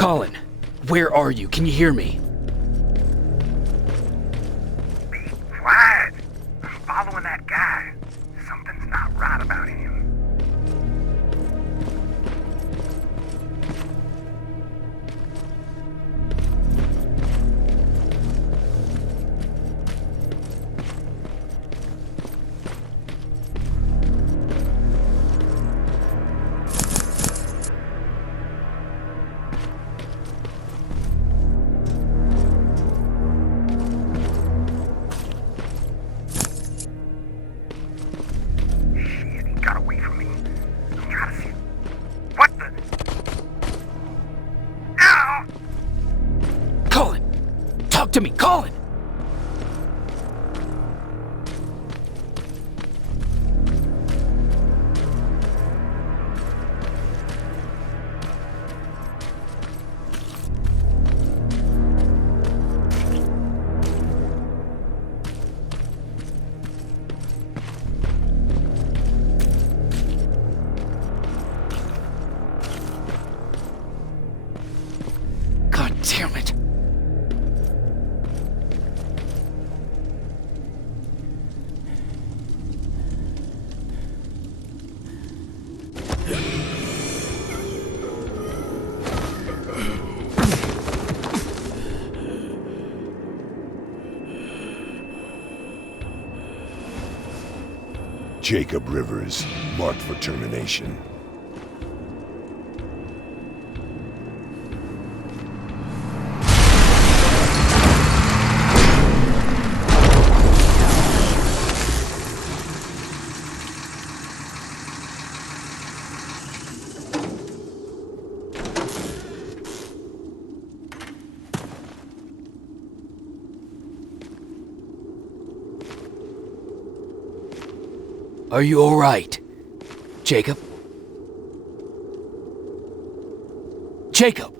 Colin, where are you? Can you hear me? Be quiet. I'm following that guy. Something's not right about him. Talk to me, Colin! God damn it! Jacob Rivers, marked for termination. Are you all right, Jacob? Jacob!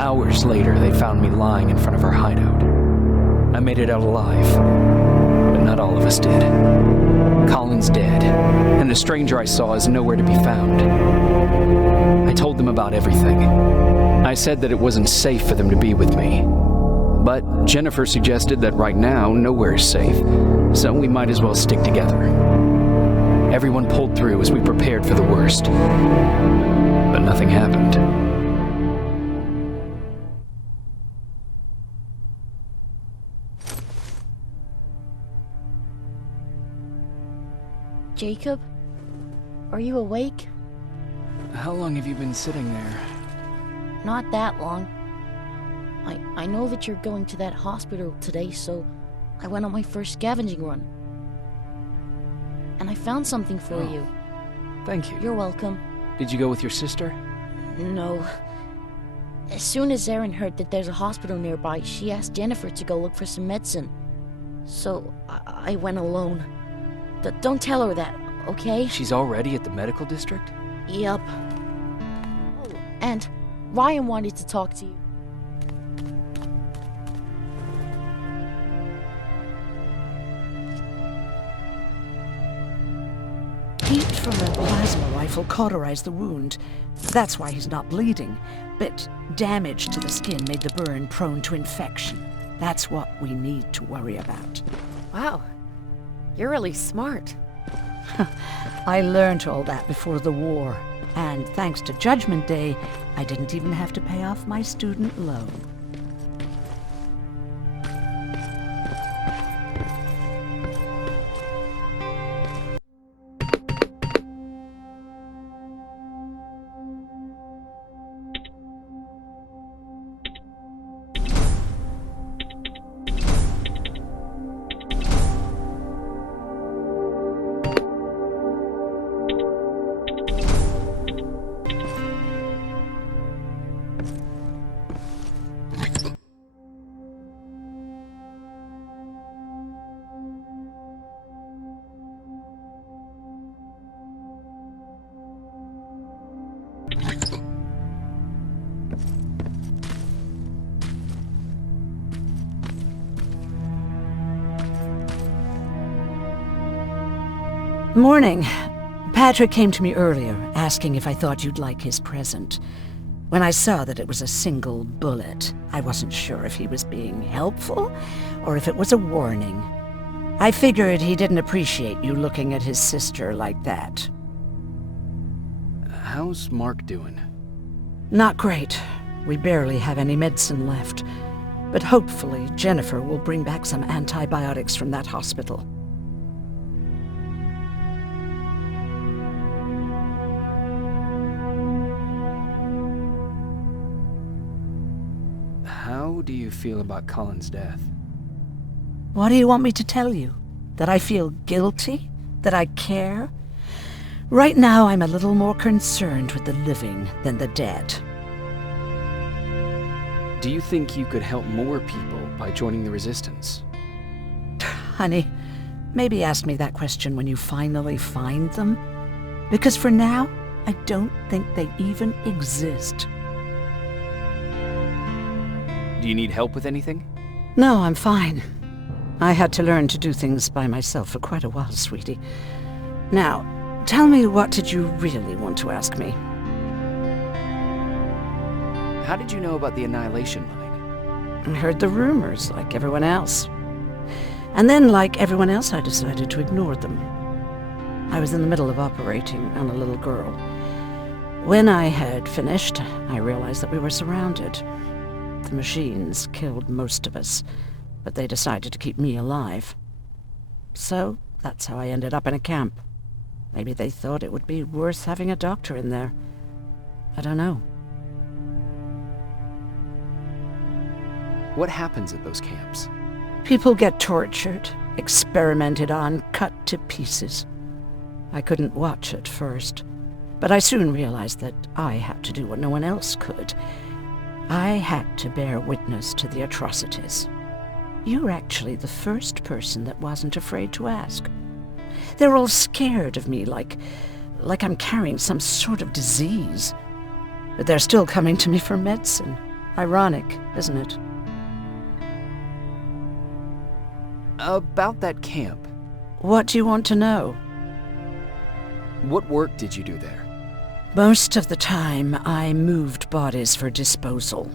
Hours later, they found me lying in front of our hideout. I made it out alive, but not all of us did. Colin's dead, and the stranger I saw is nowhere to be found. I told them about everything. I said that it wasn't safe for them to be with me. But Jennifer suggested that right now, nowhere is safe, so we might as well stick together. Everyone pulled through as we prepared for the worst. But nothing happened. Jacob? Are you awake? How long have you been sitting there? Not that long. I know that you're going to that hospital today, so I went on my first scavenging run. And I found something for you. Thank you. You're welcome. Did you go with your sister? No. As soon as Erin heard that there's a hospital nearby, she asked Jennifer to go look for some medicine. So I went alone. Don't tell her that, okay? She's already at the medical district? Yup. Oh, and Ryan wanted to talk to you. Heat from a plasma rifle cauterized the wound. That's why he's not bleeding. But damage to the skin made the burn prone to infection. That's what we need to worry about. Wow. You're really smart. I learned all that before the war. And thanks to Judgment Day, I didn't even have to pay off my student loan. Morning. Patrick came to me earlier, asking if I thought you'd like his present. When I saw that it was a single bullet, I wasn't sure if he was being helpful or if it was a warning. I figured he didn't appreciate you looking at his sister like that. How's Mark doing? Not great. We barely have any medicine left. But hopefully Jennifer will bring back some antibiotics from that hospital. How do you feel about Colin's death? What do you want me to tell you? That I feel guilty? That I care? Right now, I'm a little more concerned with the living than the dead. Do you think you could help more people by joining the Resistance? Honey, maybe ask me that question when you finally find them. Because for now, I don't think they even exist. Do you need help with anything? No, I'm fine. I had to learn to do things by myself for quite a while, sweetie. Now, tell me, what did you really want to ask me? How did you know about the Annihilation Line? I heard the rumors, like everyone else. And then, like everyone else, I decided to ignore them. I was in the middle of operating on a little girl. When I had finished, I realized that we were surrounded. The machines killed most of us, but they decided to keep me alive. So, that's how I ended up in a camp. Maybe they thought it would be worth having a doctor in there. I don't know. What happens at those camps? People get tortured, experimented on, cut to pieces. I couldn't watch at first, but I soon realized that I had to do what no one else could. I had to bear witness to the atrocities. You're actually the first person that wasn't afraid to ask. They're all scared of me, like I'm carrying some sort of disease. But they're still coming to me for medicine. Ironic, isn't it? About that camp. What do you want to know? What work did you do there? Most of the time, I moved bodies for disposal.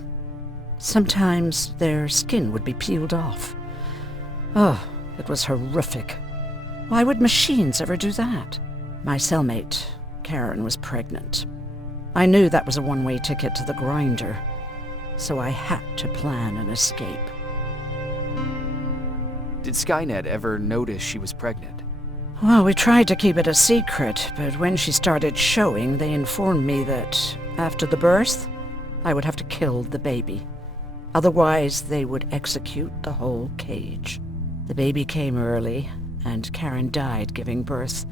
Sometimes their skin would be peeled off. Oh, it was horrific. Why would machines ever do that? My cellmate, Karen, was pregnant. I knew that was a one-way ticket to the grinder, so I had to plan an escape. Did Skynet ever notice she was pregnant? Well, we tried to keep it a secret, but when she started showing, they informed me that after the birth, I would have to kill the baby. Otherwise, they would execute the whole cage. The baby came early, and Karen died giving birth.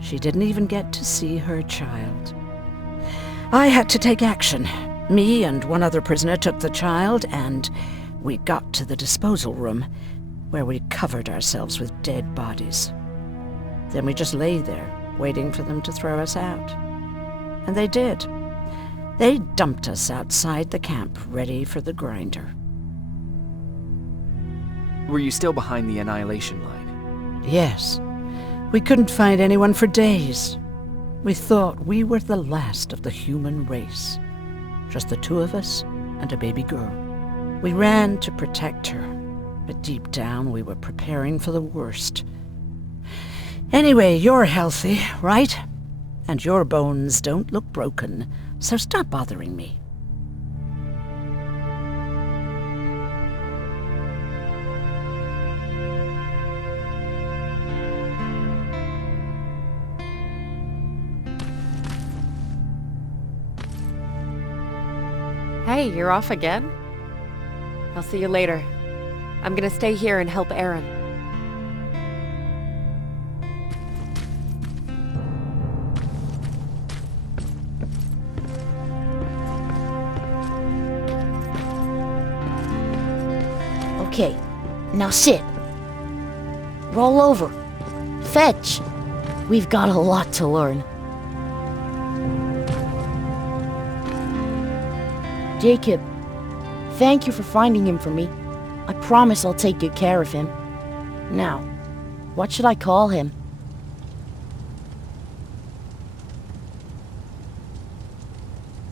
She didn't even get to see her child. I had to take action. Me and one other prisoner took the child, and we got to the disposal room, where we covered ourselves with dead bodies. Then we just lay there, waiting for them to throw us out. And they did. They dumped us outside the camp, ready for the grinder. Were you still behind the Annihilation Line? Yes. We couldn't find anyone for days. We thought we were the last of the human race. Just the two of us and a baby girl. We ran to protect her, but deep down we were preparing for the worst. Anyway, you're healthy, right? And your bones don't look broken, so stop bothering me. Hey, you're off again? I'll see you later. I'm gonna stay here and help Aaron. Okay, now sit. Roll over. Fetch. We've got a lot to learn. Jacob, thank you for finding him for me. I promise I'll take good care of him. Now, what should I call him?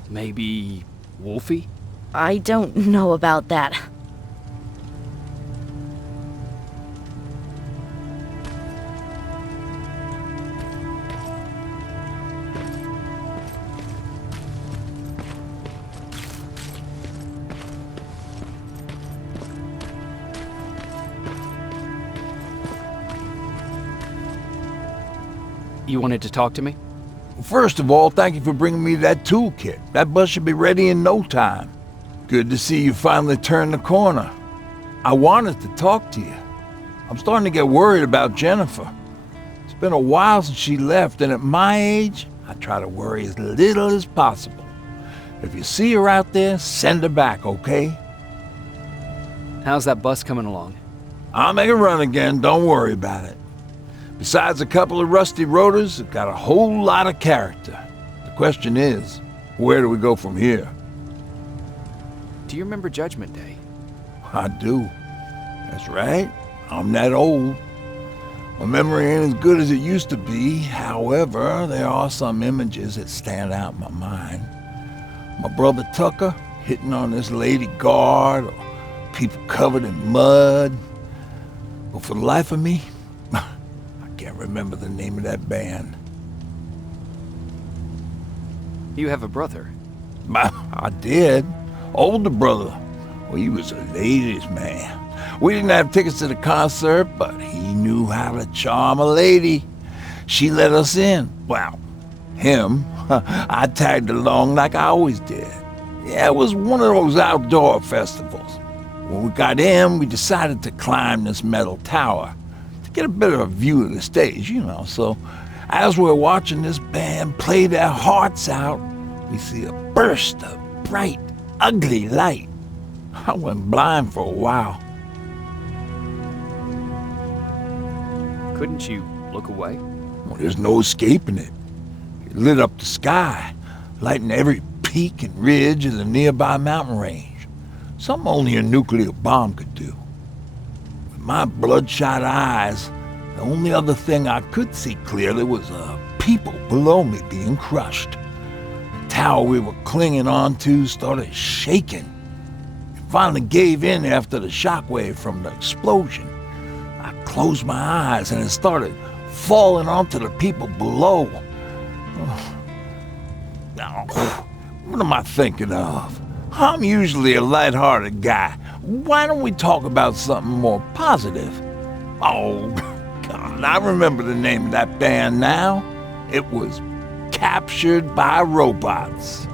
Maybe Wolfie? I don't know about that. You wanted to talk to me? First of all, thank you for bringing me that toolkit. That bus should be ready in no time. Good to see you finally turned the corner. I wanted to talk to you. I'm starting to get worried about Jennifer. It's been a while since she left, and at my age, I try to worry as little as possible. If you see her out there, send her back, okay? How's that bus coming along? I'll make a run again, don't worry about it. Besides a couple of rusty rotors, it's got a whole lot of character. The question is, where do we go from here? Do you remember Judgment Day? I do. That's right. I'm that old. My memory ain't as good as it used to be. However, there are some images that stand out in my mind. My brother Tucker hitting on this lady guard, or people covered in mud. But for the life of me, I can't remember the name of that band. You have a brother. I did. Older brother. Well, he was a ladies' man. We didn't have tickets to the concert, but he knew how to charm a lady. She let us in. Well, him. I tagged along like I always did. Yeah, it was one of those outdoor festivals. When we got in, we decided to climb this metal tower to get a better view of the stage, you know. So as we're watching this band play their hearts out, we see a burst of bright, ugly light. I went blind for a while. Couldn't you look away? Well, there's no escaping it. It lit up the sky, lighting every peak and ridge of the nearby mountain range. Something only a nuclear bomb could do. With my bloodshot eyes, the only other thing I could see clearly was people below me being crushed. The tower we were clinging onto started shaking. It finally gave in after the shockwave from the explosion. I closed my eyes and it started falling onto the people below. Now, what am I thinking of? I'm usually a lighthearted guy. Why don't we talk about something more positive? Oh, God, I remember the name of that band now. It was Captured by Robots.